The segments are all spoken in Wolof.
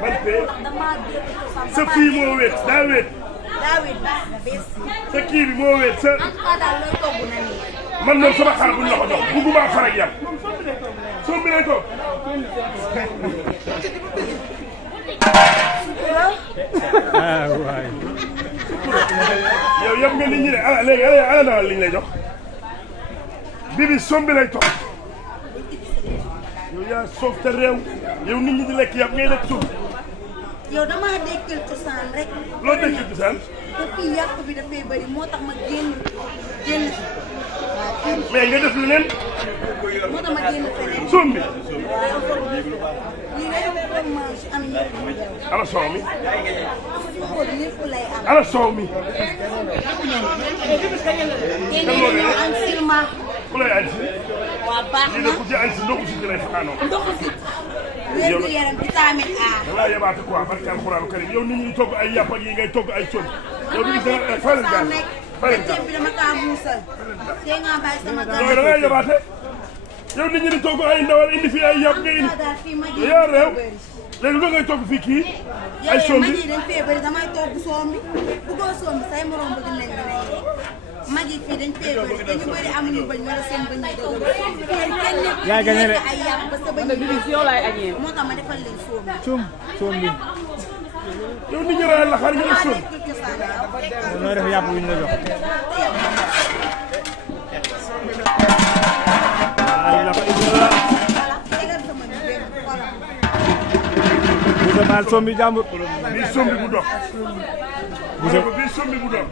man pee sa fii moo wéet daa wéet. sa kii bi moo wéet sa. man moom sama xar buñ la ko jox bugguma far ak yow. sombi lay toog. waay. yow yëpp nga nit ñi de ala léegi ala ndawal liñ lay jox. bibi sombi lay toog. yow yaa soof te réew. yow nit ñi di lekk yàpp ngay lekk suuf. yow damaa dekkal cosaan rek. loo dekkal cosaan. te fii yàq bi dafay bëri moo tax ma génn. mais nga def leneen. moo tax ma génn feneen. sombi. lii rek fromage am ñëpp. ala soow mi. suukar lépp lay am. ala soow mi. génne nañu am silma. ku lay ansi. waa baax lii na de ku ci ansi ndoxu si lay fanaanoo. ndoxu si. wér gu yaram vitamine A. da ngaa yebaate quoi barke alxuraanu karim yow nit ñi togg ay yàpp ak yi ngay togg ay coono. yow du gis dara fayal gaal fayal gaal. ceeb bi dama kaa muusal. tey nga bàyyi sama gàllankoor. yow da ngaa yebaate. yow nit ñi di togg ay ndawal indi fii ay yàpp nga indi. yaa réew léegi lu ngay togg fii kii. ay sombi mag yi dañ fee bëri damay togg sombi bëggoo sombi say morom bëgg nañ la yee. mag yi fii dañ fee bëri dañu bëri amuñu bañ wala seen bañ yi dëgg yaa gagné de. ay yàpp ba sa bañ yi moo tax ma defal leen sombi. sombi. yow nit ñi rayal la xar nga def sombi. noo def yàpp wi ñu la jox. Boussa Baal sombi jàmbur. bii sombi bu dox. Boussa bii sombi bu dox.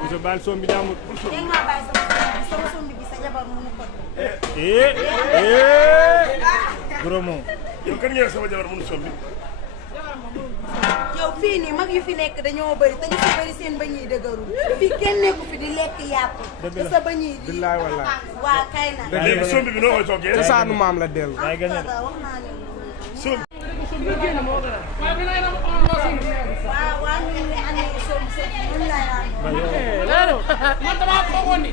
Boussa Baal sombi jàmbur. tey nga bàyyi sama sombi bi sa jabar mënu ko. gros moom. yow kan ngeen sama jabar mënu sombi. yow fii nii mag yu fi nekk dañoo bëri te ñu fi bëri seen bañ yi dëgërul fii kenn nekku fi di lekk yàpp. dëgg te la sa bañ yi di. billaay wallaay. waa kay na. léegi sombi bi noo koy toggee. cosaanu maam la dellu. yaa gagné de. wax naa leen. sombi. waaw waaw ñu ngi andee sombi sa ñun lay àndoo. man damaa foogoon ni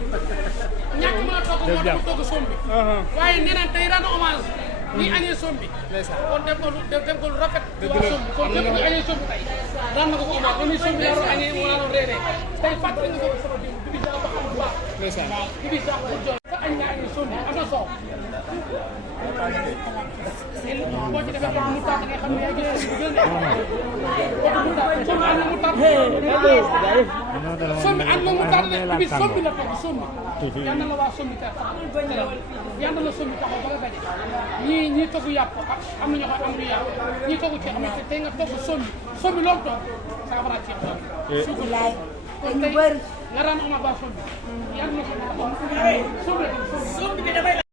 ñàkk mën a togg moo tax togg sombi waaye nee nañ tey rendre hommage ñi añee sombi kon def ko lu rafet ci waa sombi kon képp ku añee sombi tey rendre nga ko hommage ba muy sombi la war añee wala reeree tey fàttali nga ko sama biir bi daa ba xam bu baax bi daa bu jox sa añ nga añee sombi am na soow boo ci defee mu tàgg nga xam ne yaa gis gën a sombi am na mu tàgg sombi am na mu tàgg bi sombi la togg sombi yal na la waa sombi ter yal na la sombi taxaw ba nga gaje ñii togg yàpp am na ñoo xam amuñu yàpp ñii togg ceeb mais tey nga togg sombi loolu togg sa nga faral ceeb togg laay te ñu tey bëri. nga raan oma ba sombi yal na sombi taxaw sombi